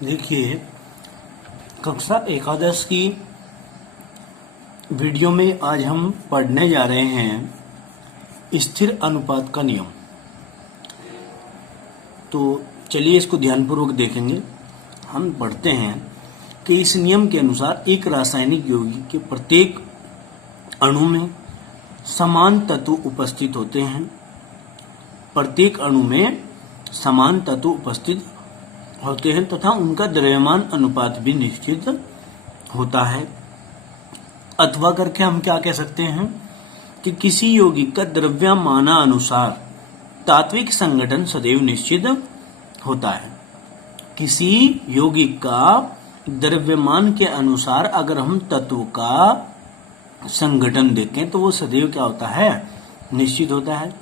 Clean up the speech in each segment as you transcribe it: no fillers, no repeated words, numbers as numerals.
देखिए, कक्षा एकादश की वीडियो में आज हम पढ़ने जा रहे हैं स्थिर अनुपात का नियम। तो चलिए इसको ध्यानपूर्वक देखेंगे। हम पढ़ते हैं कि इस नियम के अनुसार एक रासायनिक यौगिक के प्रत्येक अणु में समान तत्व उपस्थित होते हैं। प्रत्येक अणु में समान तत्व उपस्थित होते हैं तथा उनका द्रव्यमान अनुपात भी निश्चित होता है। अथवा करके हम क्या कह सकते हैं कि किसी यौगिक का द्रव्यमानानुसार तात्विक संगठन सदैव निश्चित होता है। किसी यौगिक का द्रव्यमान के अनुसार अगर हम तत्व का संगठन देखें तो वो सदैव क्या होता है, निश्चित होता है।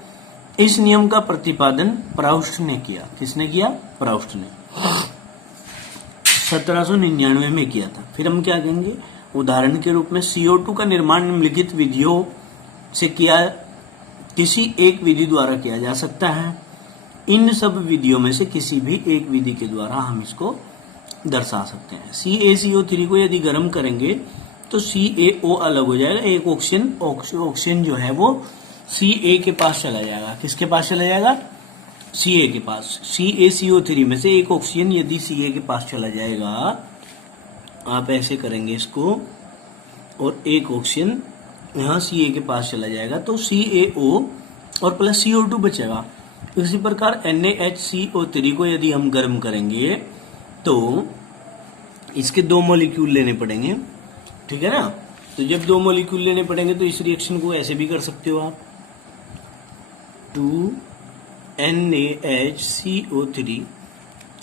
इस नियम का प्रतिपादन प्राउस्ट ने किया। किसने किया? प्राउस्ट ने 1799 में किया था। फिर हम क्या कहेंगे, उदाहरण के रूप में CO2 का निर्माण निम्नलिखित विधियों से किसी एक विधि द्वारा किया जा सकता है। इन सब विधियों में से किसी भी एक विधि के द्वारा हम इसको दर्शा सकते हैं। CaCO3 को यदि गर्म करेंगे तो CaO अलग हो जाएगा। एक ऑक्सीजन जो है वो Ca के पास चला जाएगा। किसके पास चला जाएगा? Ca के पास। CaCO3 में से एक ऑक्सीजन यदि Ca के पास चला जाएगा, आप ऐसे करेंगे इसको, और एक ऑक्सीजन यहाँ Ca के पास चला जाएगा तो CaO और प्लस CO2 बचेगा। इसी प्रकार NaHCO3 को यदि हम गर्म करेंगे तो इसके दो मॉलिक्यूल लेने पड़ेंगे, ठीक है ना। तो जब दो मॉलिक्यूल लेने पड़ेंगे तो इस रिएक्शन को ऐसे भी कर सकते हो आप, 2NaHCO3।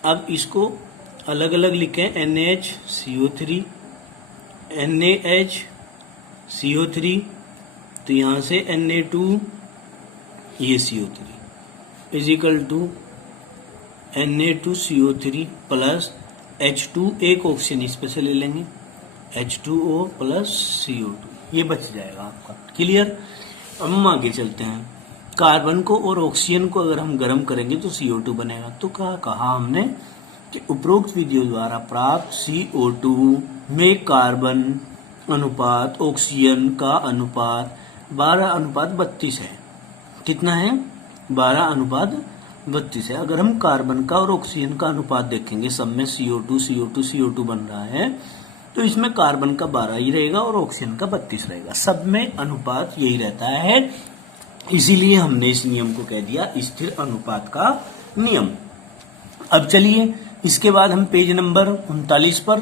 अब इसको अलग अलग लिखें, NaHCO3 NaHCO3, तो यहाँ से Na2 ये CO3 is equal to Na2CO3 plus H2, एक ऑक्सीजन इस पे से ले लेंगे, H2O प्लस CO2, ये बच जाएगा आपका। क्लियर? अब हम आगे चलते हैं। कार्बन को और ऑक्सीजन को अगर हम गर्म करेंगे तो CO2 बनेगा। तो क्या कहा हमने कि उपरोक्त विधियों द्वारा प्राप्त CO2 में कार्बन अनुपात ऑक्सीजन का अनुपात 12:32 है। कितना है? 12:32 है। अगर हम कार्बन का और ऑक्सीजन का अनुपात देखेंगे, सब में CO2 बन रहा है, तो इसमें कार्बन का 12 ही रहेगा और ऑक्सीजन का 32 रहेगा। सब में अनुपात यही रहता है, इसीलिए हमने इस नियम को कह दिया स्थिर अनुपात का नियम। अब चलिए इसके बाद हम पेज नंबर 39 पर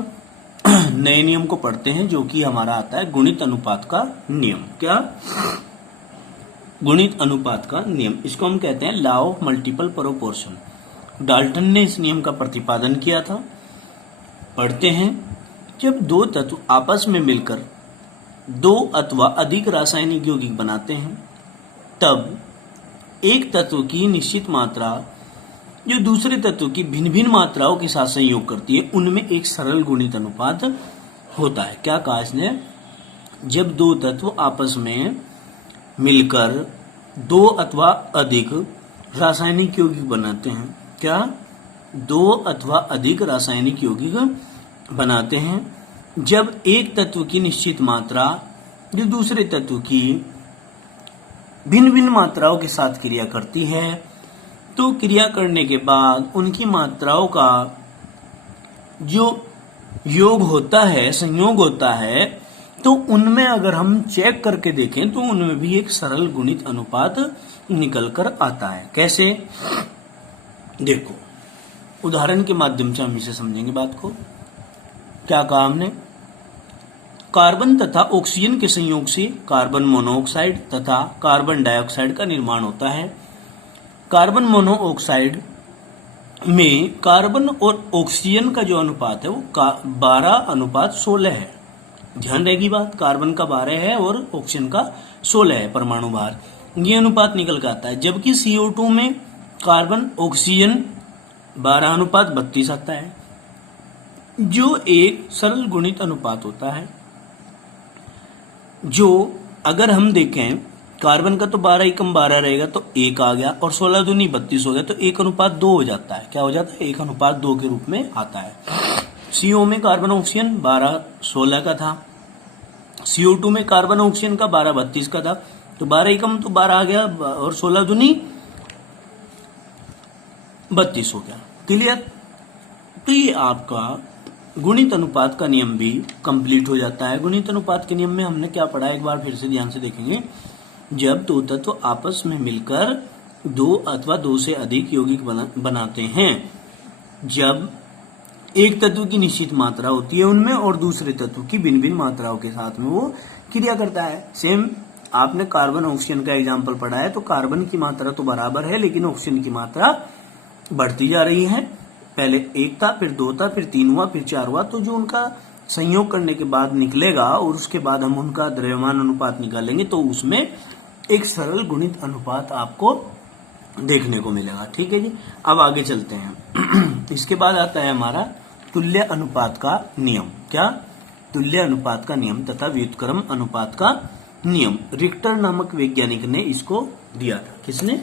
नए नियम को पढ़ते हैं, जो कि हमारा आता है गुणित अनुपात का नियम। क्या? गुणित अनुपात का नियम। इसको हम कहते हैं law of multiple proportion. Dalton ने इस नियम का प्रतिपादन किया था। पढ़ते हैं, जब दो तत्व आपस में मिलकर दो अथवा अधिक रासायनिक यौगिक बनाते हैं, तब एक तत्व की निश्चित मात्रा जो दूसरे तत्व की भिन्न भिन्न मात्राओं के साथ संयोग करती है, उनमें एक सरल गुणित अनुपात होता है। क्या कहा इसने? जब दो तत्व आपस में मिलकर दो अथवा अधिक रासायनिक यौगिक बनाते हैं, क्या? दो अथवा अधिक रासायनिक यौगिक बनाते हैं, जब एक तत्व की निश्चित मात्रा जो दूसरे तत्व की भिन्न भिन्न मात्राओं के साथ क्रिया करती है, तो क्रिया करने के बाद उनकी मात्राओं का जो योग होता है, संयोग होता है, तो उनमें अगर हम चेक करके देखें तो उनमें भी एक सरल गुणित अनुपात निकल कर आता है। कैसे? देखो, उदाहरण के माध्यम से हम इसे समझेंगे बात को। क्या कहा हमने? कार्बन तथा ऑक्सीजन के संयोग से कार्बन मोनोऑक्साइड तथा कार्बन डाइऑक्साइड का निर्माण होता है। कार्बन मोनोऑक्साइड में कार्बन और ऑक्सीजन का जो अनुपात है वो 12:16 है। ध्यान रहेगी बात, कार्बन का 12 है और ऑक्सीजन का 16 है परमाणु भार। ये अनुपात निकल कर आता है। जबकि CO2 में कार्बन ऑक्सीजन 12:32 आता है, जो एक सरल गुणित अनुपात होता है। जो अगर हम देखें कार्बन का तो 12 एकम 12 रहेगा तो 1 आ गया, और 16 दूनी 32 हो गया, तो 1:2 हो जाता है। क्या हो जाता है? 1:2 के रूप में आता है। CO में कार्बन ऑक्सीजन 12:16 का था, CO2 में कार्बन ऑक्सीजन का 12:32 का था, तो 12 एकम तो 12 आ गया, और 16 दूनी 32 हो गया। क्लियर? तो ये आपका गुणित अनुपात का नियम भी कंप्लीट हो जाता है। गुणित अनुपात के नियम में हमने क्या पढ़ा, एक बार फिर से ध्यान से देखेंगे। जब दो तत्व आपस में मिलकर 2 अथवा 2 से अधिक यौगिक बनाते हैं, जब एक तत्व की निश्चित मात्रा होती है उनमें और दूसरे तत्व की भिन्न भिन्न मात्राओं के साथ में वो क्रिया करता है। सेम आपने कार्बन ऑक्सीजन का एग्जाम्पल पढ़ा है, तो कार्बन की मात्रा तो बराबर है, लेकिन ऑक्सीजन की मात्रा बढ़ती जा रही है। पहले 1 था, फिर 2 था, फिर 3 हुआ, फिर 4 हुआ, तो जो उनका संयोग करने के बाद निकलेगा और उसके बाद हम उनका द्रव्यमान अनुपात निकालेंगे, तो उसमें एक सरल गुणित अनुपात आपको देखने को मिलेगा। ठीक है जी। अब आगे चलते हैं। इसके बाद आता है हमारा तुल्य अनुपात का नियम। क्या? तुल्य अनुपात का नियम तथा व्युत्क्रम अनुपात का नियम। रिक्टर नामक वैज्ञानिक ने इसको दिया था। किसने?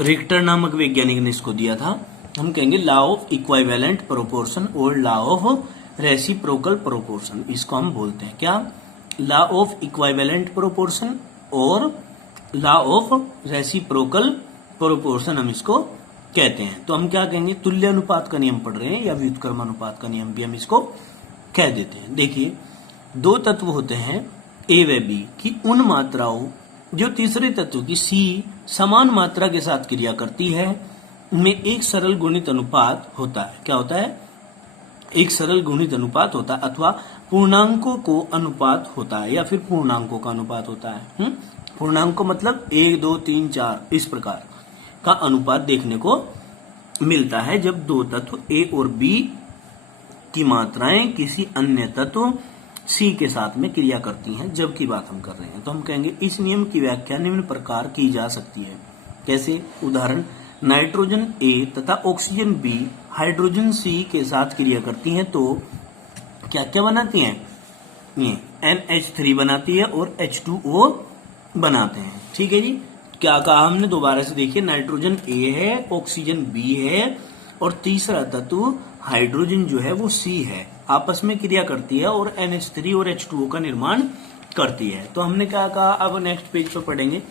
रिक्टर नामक वैज्ञानिक ने इसको दिया था। हम कहेंगे लॉ ऑफ इक्विवेलेंट प्रोपोर्शन और लॉ ऑफ रेसिप्रोकल प्रोपोर्शन, इसको हम बोलते हैं। क्या? लॉ ऑफ इक्विवेलेंट प्रोपोर्शन और लॉ ऑफ रेसिप्रोकल प्रोपोर्शन हम इसको कहते हैं। तो हम क्या कहेंगे? तुल्य अनुपात का नियम पढ़ रहे हैं या व्युत्क्रम अनुपात का नियम भी हम इसको कह देते हैं। देखिए, 2 तत्व होते हैं A व B की उन मात्राओं जो तीसरे तत्व की C समान मात्रा के साथ क्रिया करती है में एक सरल गुणित अनुपात होता है। क्या होता है? एक सरल गुणित अनुपात होता है, अथवा पूर्णांकों को अनुपात होता है, या फिर पूर्णांकों का अनुपात होता है। पूर्णांक मतलब 1, 2, 3, 4 इस प्रकार का अनुपात देखने को मिलता है जब 2 तत्व A और B की मात्राएं किसी अन्य तत्व C के साथ में क्रिया करती हैं, जब की बात हम कर रहे हैं। तो हम कहेंगे इस नियम की व्याख्या निम्न प्रकार की जा सकती है। कैसे? उदाहरण, नाइट्रोजन A तथा ऑक्सीजन B हाइड्रोजन C के साथ क्रिया करती हैं, तो क्या क्या बनाती हैं? ये NH3 बनाती है और H2O बनाते हैं। ठीक है जी। क्या कहा हमने? दोबारा से देखिए, नाइट्रोजन A है, ऑक्सीजन B है, और तीसरा तत्व हाइड्रोजन जो है वो C है, आपस में क्रिया करती है और NH3 और H2O का निर्माण करती है। तो हमने क्या कहा? अब नेक्स्ट पेज पर पढ़ेंगे।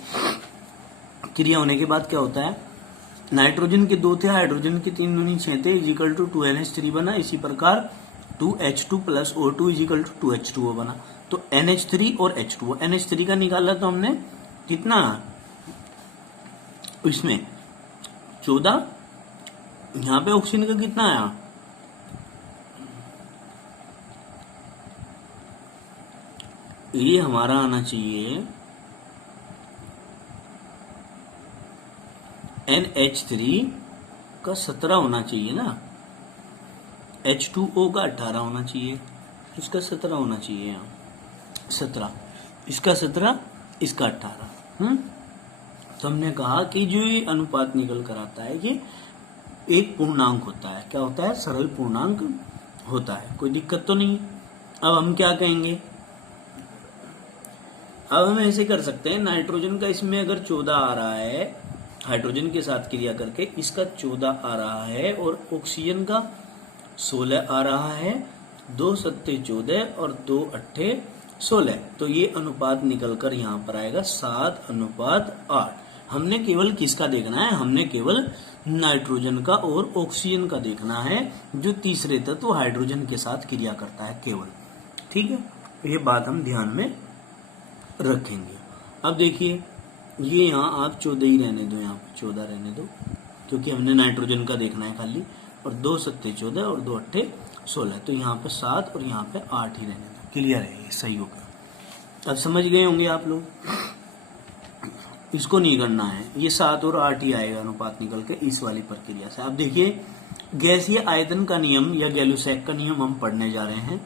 क्रिया होने के बाद क्या होता है? नाइट्रोजन के 2 थे, हाइड्रोजन के 3 दूनी 6 थे, इजिकल टू 2NH3 बना। इसी प्रकार 2H2 plus O2 is equal to 2H2O बना। तो NH3 और H2O, NH3 का निकाला तो हमने कितना इसमें 14, यहाँ पे ऑक्सीजन का कितना आया? ये हमारा आना चाहिए NH3 का 17 होना चाहिए ना, H2O का 18 होना चाहिए, इसका 17 होना चाहिए। यहाँ 17, इसका 17, इसका 18। तो हमने कहा कि जो ये अनुपात निकल कर आता है ये एक पूर्णांक होता है। क्या होता है? सरल पूर्णांक होता है। कोई दिक्कत तो नहीं। अब हम क्या कहेंगे? अब हम ऐसे कर सकते हैं, नाइट्रोजन का इसमें अगर 14 आ रहा है हाइड्रोजन के साथ क्रिया करके, इसका 14 आ रहा है, और ऑक्सीजन का 16 आ रहा है, 2 सत्ते 14 और 2 अट्ठे 16, तो ये अनुपात निकलकर यहाँ पर आएगा 7:8। हमने केवल किसका देखना है? हमने केवल नाइट्रोजन का और ऑक्सीजन का देखना है, जो तीसरे तत्व हाइड्रोजन के साथ क्रिया करता है केवल। ठीक है, ये बात हम ध्यान में रखेंगे। अब देखिए, ये यहाँ आप 14 ही रहने दो, यहाँ पे 14 रहने दो, क्योंकि हमने नाइट्रोजन का देखना है खाली। और 2 सत्ते 14 और 2 अट्ठे 16, तो यहाँ पे 7 और यहाँ पे 8 ही रहने दो। क्लियर है? ये सही होगा। अब समझ गए होंगे आप लोग। इसको नहीं करना है, ये 7 और 8 ही आएगा अनुपात निकल के इस वाली प्रक्रिया से। अब देखिए, गैसीय आयतन का नियम या गैलुसैक का नियम हम पढ़ने जा रहे हैं।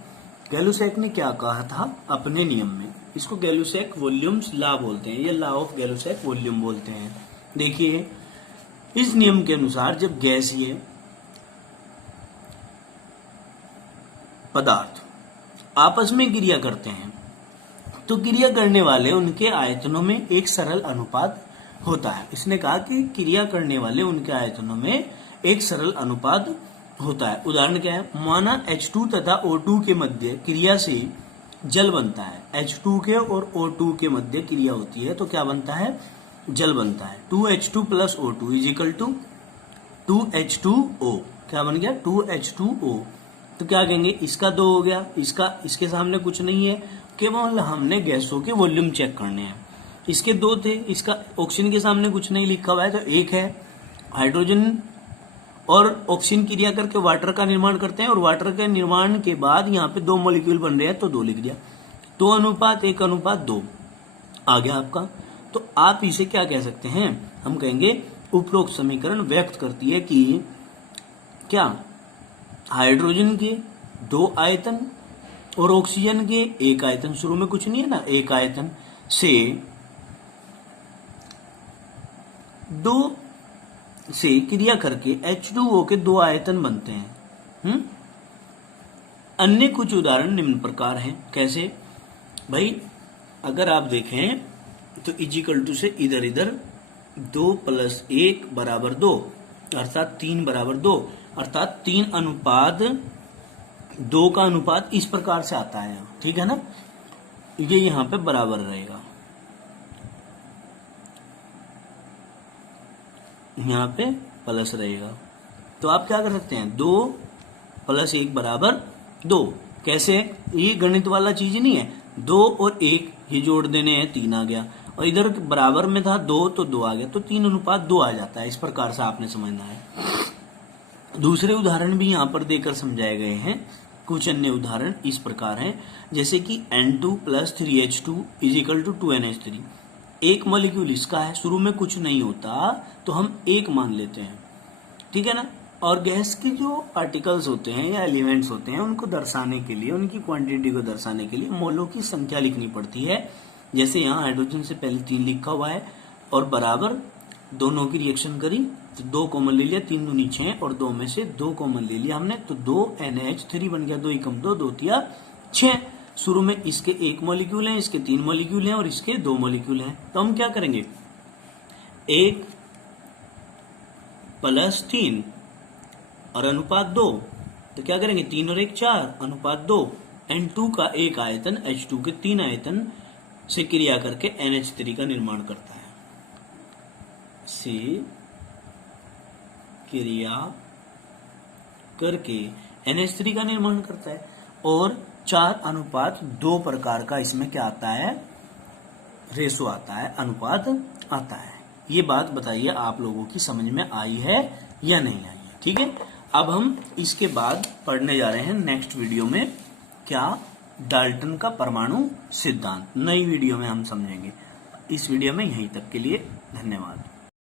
गैलुसैक ने क्या कहा था अपने नियम में? इसको गैलुसैक वॉल्यूम्स लॉ बोलते हैं, ये लॉ ऑफ गैलुसैक वॉल्यूम बोलते हैं। देखिए, इस नियम के अनुसार जब गैसीय पदार्थ आपस में क्रिया करते हैं तो क्रिया करने वाले उनके आयतनों में एक सरल अनुपात होता है। इसने कहा कि क्रिया करने वाले उनके आयतनों में एक सरल अनुपात होता है। उदाहरण क्या है, माना H2 तथा O2 के मध्य क्रिया से जल बनता है। H2 के और O2 के मध्य क्रिया होती है तो क्या बनता है, जल बनता है। 2H2 plus O2 is equal to 2H2O। क्या बन गया, 2H2O। तो क्या कहेंगे, इसका 2 हो गया, इसके सामने कुछ नहीं है, केवल हमने गैसों के वॉल्यूम चेक करने हैं। इसके 2 थे, इसका ऑक्सीजन के सामने कुछ नहीं लिखा हुआ है तो 1 है। हाइड्रोजन और ऑक्सीजन क्रिया करके वाटर का निर्माण करते हैं और वाटर के निर्माण के बाद यहाँ पे 2 मॉलिक्यूल बन रहे हैं तो 2 लिख दिया। 2:1:2 आ गया आपका। तो आप इसे क्या कह सकते हैं, हम कहेंगे उपरोक्त समीकरण व्यक्त करती है कि क्या हाइड्रोजन के 2 आयतन और ऑक्सीजन के 1 आयतन, शुरू में कुछ नहीं है ना, 1 आयतन से 2 से क्रिया करके H2O के 2 आयतन बनते हैं। अन्य कुछ उदाहरण निम्न प्रकार हैं। कैसे भाई, अगर आप देखें तो इजिकल टू से इधर इधर 2 + 1 = 2 अर्थात 3 = 2 अर्थात 3:2 का अनुपात इस प्रकार से आता है, ठीक है ना। ये यहां पे बराबर रहेगा, यहाँ पे प्लस रहेगा। तो आप क्या कर सकते हैं, 2 + 1 = 2। कैसे, ये गणित वाला चीज नहीं है। 2 और 1 ये जोड़ देने हैं, 3 आ गया, और इधर बराबर में था 2 तो 2 आ गया, तो 3:2 आ जाता है। इस प्रकार से आपने समझना है। दूसरे उदाहरण भी यहाँ पर देकर समझाए गए हैं। कुछ अन्य उदाहरण इस प्रकार हैं, जैसे कि N2 + 3H2 = 2NH3। एक मॉलिक्यूल इसका है, शुरू में कुछ नहीं होता तो हम 1 मान लेते हैं, ठीक है ना। और गैस के जो पार्टिकल्स होते हैं या एलिमेंट्स होते हैं, उनको दर्शाने के लिए, उनकी क्वांटिटी को दर्शाने के लिए मोलों की संख्या लिखनी पड़ती है। जैसे यहाँ हाइड्रोजन से पहले 3 लिखा हुआ है और बराबर दोनों की रिएक्शन करी तो 2 कॉमन ले लिया, 3 दूनी 6 और 2 में से 2 कॉमन ले लिया हमने, तो 2NH3 बन गया। 2 × 2 = 2 6। शुरू में इसके 1 मॉलिक्यूल हैं, इसके 3 मॉलिक्यूल हैं और इसके 2 मॉलिक्यूल हैं। तो हम क्या करेंगे, 1 + 3 और अनुपात 2, तो क्या करेंगे, 3 और 1 4 अनुपात 2। N2 का 1 आयतन H2 के 3 आयतन से क्रिया करके NH3 का निर्माण करता है, से क्रिया करके NH3 का निर्माण करता है। और 4:2 प्रकार का इसमें क्या आता है, रेशो आता है, अनुपात आता है। ये बात बताइए आप लोगों की समझ में आई है या नहीं आई है, ठीक है। अब हम इसके बाद पढ़ने जा रहे हैं नेक्स्ट वीडियो में, क्या, डाल्टन का परमाणु सिद्धांत। नई वीडियो में हम समझेंगे। इस वीडियो में यहीं तक के लिए धन्यवाद।